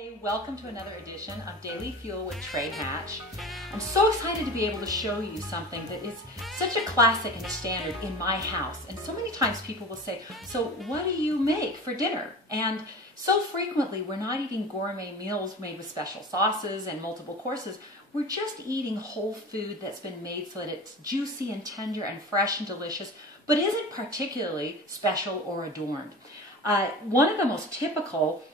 Hey, welcome to another edition of Daily Fuel with Trey Hatch. I'm so excited to be able to show you something that is such a classic and a standard in my house. And so many times people will say, so what do you make for dinner? And so frequently we're not eating gourmet meals made with special sauces and multiple courses. We're just eating whole food that's been made so that it's juicy and tender and fresh and delicious, but isn't particularly special or adorned. One of the most typical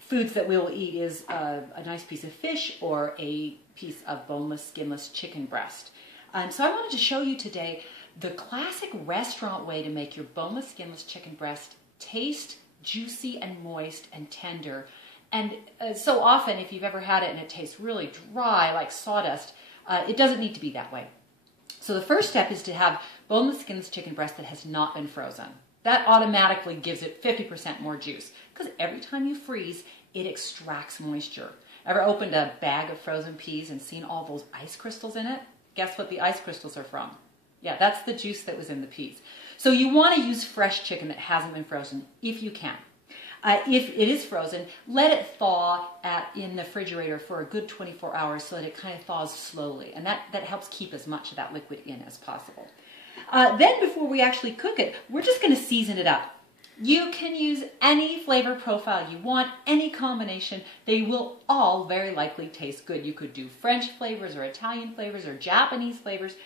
foods that we'll eat is a nice piece of fish or a piece of boneless, skinless chicken breast. So I wanted to show you today the classic restaurant way to make your boneless, skinless chicken breast taste juicy and moist and tender. And so often, if you've ever had it and it tastes really dry like sawdust, it doesn't need to be that way. So the first step is to have boneless, skinless chicken breast that has not been frozen. That automatically gives it 50% more juice because every time you freeze, it extracts moisture. Ever opened a bag of frozen peas and seen all those ice crystals in it? Guess what the ice crystals are from? Yeah, that's the juice that was in the peas. So you want to use fresh chicken that hasn't been frozen if you can. If it is frozen, let it thaw in the refrigerator for a good 24 hours so that it kind of thaws slowly. And that helps keep as much of that liquid in as possible. Then before we actually cook it, we're just going to season it up. You can use any flavor profile you want, any combination. They will all very likely taste good. You could do French flavors or Italian flavors or Japanese flavors.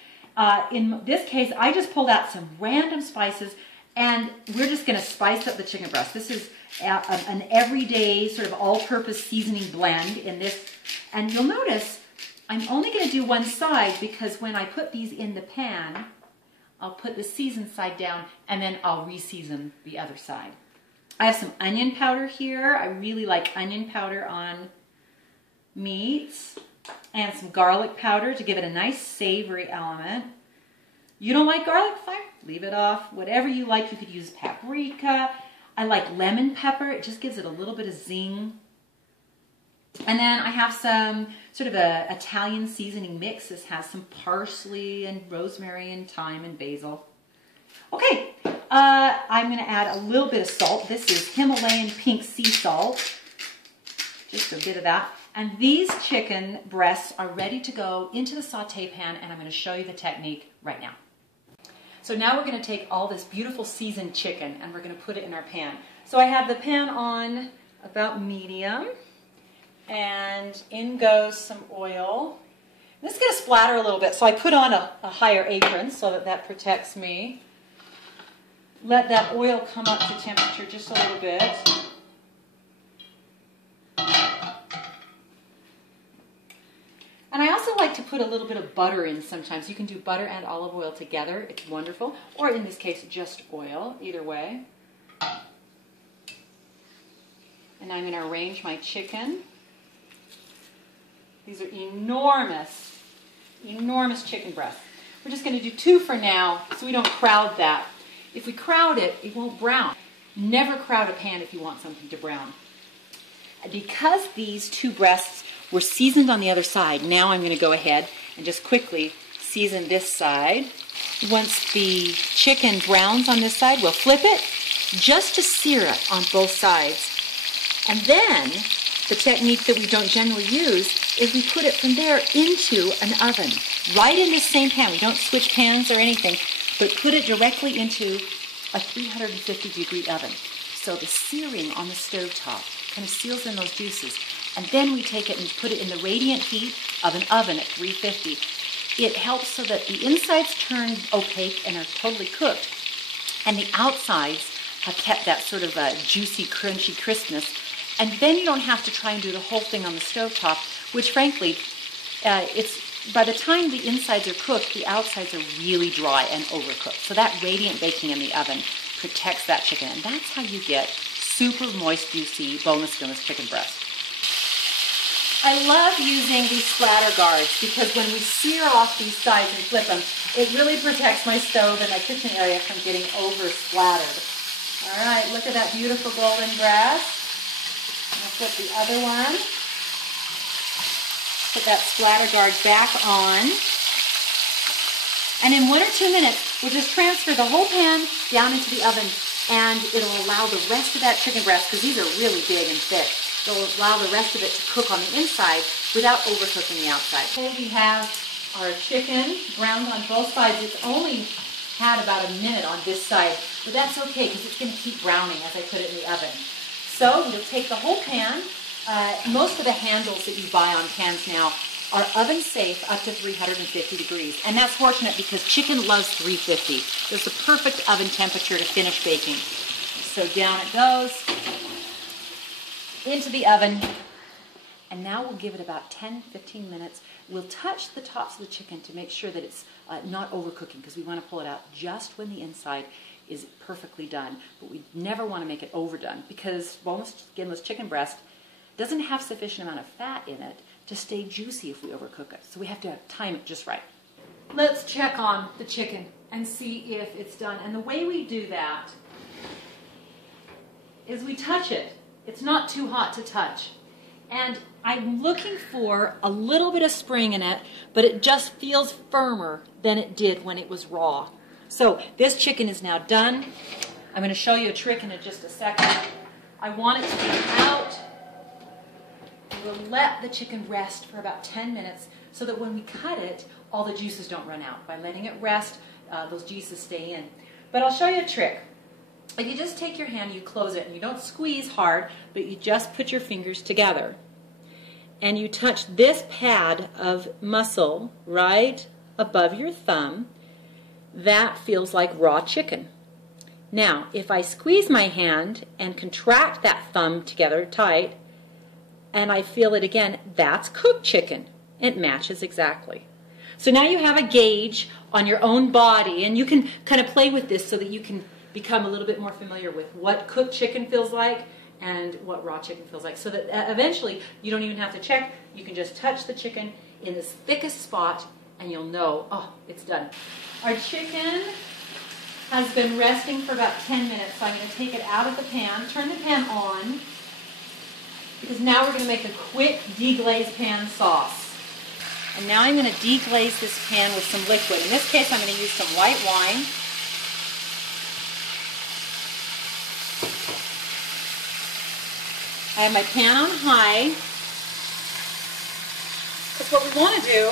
In this case, I just pulled out some random spices and we're just going to spice up the chicken breast. This is an everyday sort of all-purpose seasoning blend in this. And you'll notice I'm only going to do one side because when I put these in the pan, I'll put the seasoned side down and then I'll re-season the other side. I have some onion powder here. I really like onion powder on meats. And some garlic powder to give it a nice savory element. You don't like garlic? Fine, leave it off. Whatever you like, you could use paprika. I like lemon pepper. It just gives it a little bit of zing. And then I have some sort of a Italian seasoning mix. This has some parsley and rosemary and thyme and basil. Okay, I'm going to add a little bit of salt. This is Himalayan pink sea salt. Just a bit of that. And these chicken breasts are ready to go into the saute pan, and I'm going to show you the technique right now. So now we're going to take all this beautiful seasoned chicken and we're going to put it in our pan. So I have the pan on about medium. And in goes some oil. This is going to splatter a little bit, so I put on a higher apron so that protects me. Let that oil come up to temperature just a little bit. And I also like to put a little bit of butter in sometimes. You can do butter and olive oil together. It's wonderful. Or in this case, just oil, either way. And I'm going to arrange my chicken. These are enormous, enormous chicken breasts. We're just going to do 2 for now so we don't crowd that. If we crowd it, it won't brown. Never crowd a pan if you want something to brown. Because these 2 breasts were seasoned on the other side, now I'm going to go ahead and just quickly season this side. Once the chicken browns on this side, we'll flip it just to sear it on both sides. And then the technique that we don't generally use is we put it from there into an oven, right in this same pan. We don't switch pans or anything, but put it directly into a 350-degree oven. So the searing on the stovetop kind of seals in those juices. And then we take it and put it in the radiant heat of an oven at 350. It helps so that the insides turn opaque and are totally cooked, and the outsides have kept that sort of juicy, crunchy crispness. And then you don't have to try and do the whole thing on the stovetop, which frankly, by the time the insides are cooked, the outsides are really dry and overcooked. So that radiant baking in the oven protects that chicken. And that's how you get super moist, juicy, boneless, skinless chicken breast. I love using these splatter guards because when we sear off these sides and flip them, it really protects my stove and my kitchen area from getting over splattered. All right, look at that beautiful golden breast. I'll flip the other one. Put that splatter guard back on. And in 1 or 2 minutes, we'll just transfer the whole pan down into the oven, and it'll allow the rest of that chicken breast, because these are really big and thick, they'll allow the rest of it to cook on the inside without overcooking the outside. Okay, we have our chicken browned on both sides. It's only had about a minute on this side, but that's okay because it's going to keep browning as I put it in the oven. So you'll take the whole pan. Most of the handles that you buy on pans now are oven safe up to 350 degrees. And that's fortunate because chicken loves 350. There's the perfect oven temperature to finish baking. So down it goes into the oven. And now we'll give it about 10-15 minutes. We'll touch the tops of the chicken to make sure that it's not overcooking because we want to pull it out just when the inside is perfectly done. But we never want to make it overdone because boneless, skinless chicken breast doesn't have sufficient amount of fat in it to stay juicy if we overcook it. So we have to time it just right. Let's check on the chicken and see if it's done. And the way we do that is we touch it. It's not too hot to touch. And I'm looking for a little bit of spring in it, but it just feels firmer than it did when it was raw. So this chicken is now done. I'm going to show you a trick in just a second. I want it to be out. We'll let the chicken rest for about 10 minutes so that when we cut it, all the juices don't run out. By letting it rest, those juices stay in. But I'll show you a trick. If you just take your hand, you close it, and you don't squeeze hard, but you just put your fingers together. And you touch this pad of muscle right above your thumb. That feels like raw chicken. Now, if I squeeze my hand and contract that thumb together tight, and I feel it again, that's cooked chicken. It matches exactly. So now you have a gauge on your own body, and you can kind of play with this so that you can become a little bit more familiar with what cooked chicken feels like and what raw chicken feels like. So that eventually you don't even have to check. You can just touch the chicken in this thickest spot and you'll know, oh, it's done. Our chicken has been resting for about 10 minutes, so I'm going to take it out of the pan, turn the pan on, because now we're going to make a quick deglaze pan sauce. And now I'm going to deglaze this pan with some liquid. In this case, I'm going to use some white wine. I have my pan on high, because what we want to do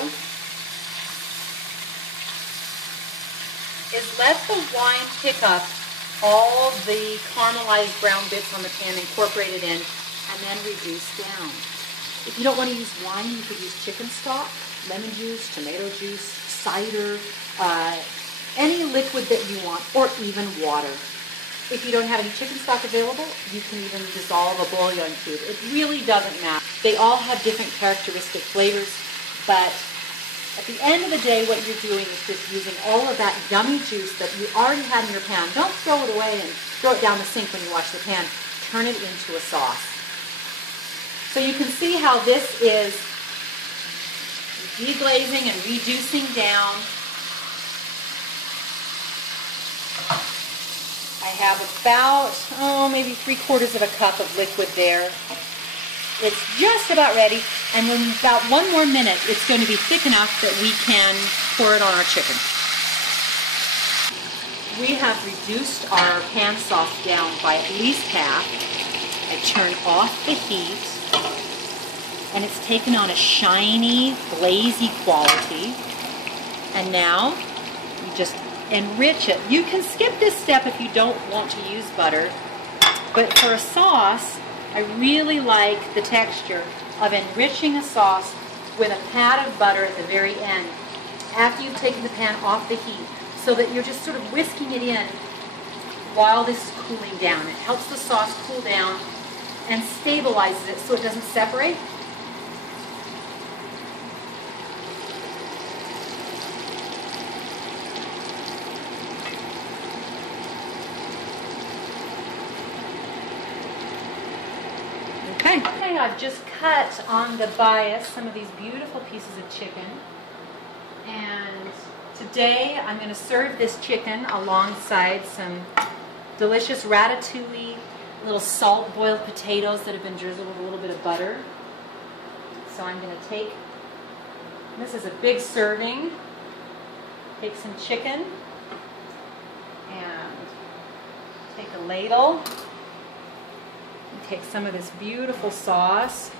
is let the wine pick up all the caramelized brown bits on the pan, incorporate it in, and then reduce down. If you don't want to use wine, you could use chicken stock, lemon juice, tomato juice, cider, any liquid that you want, or even water. If you don't have any chicken stock available, you can even dissolve a bouillon cube. It really doesn't matter. They all have different characteristic flavors, but at the end of the day, what you're doing is just using all of that yummy juice that you already had in your pan. Don't throw it away and throw it down the sink when you wash the pan. Turn it into a sauce. So you can see how this is deglazing and reducing down. I have about, maybe 3/4 of a cup of liquid there. It's just about ready, and in about 1 more minute, it's going to be thick enough that we can pour it on our chicken. We have reduced our pan sauce down by at least half. I turn off the heat, and it's taken on a shiny, glazy quality. And now, you just enrich it. You can skip this step if you don't want to use butter, but for a sauce, I really like the texture of enriching a sauce with a pat of butter at the very end after you've taken the pan off the heat, so that you're just sort of whisking it in while this is cooling down. It helps the sauce cool down and stabilizes it so it doesn't separate. Okay, I've just cut on the bias some of these beautiful pieces of chicken, and today I'm going to serve this chicken alongside some delicious ratatouille, little salt boiled potatoes that have been drizzled with a little bit of butter. So I'm going to take, this is a big serving, take some chicken and take a ladle. take some of this beautiful sauce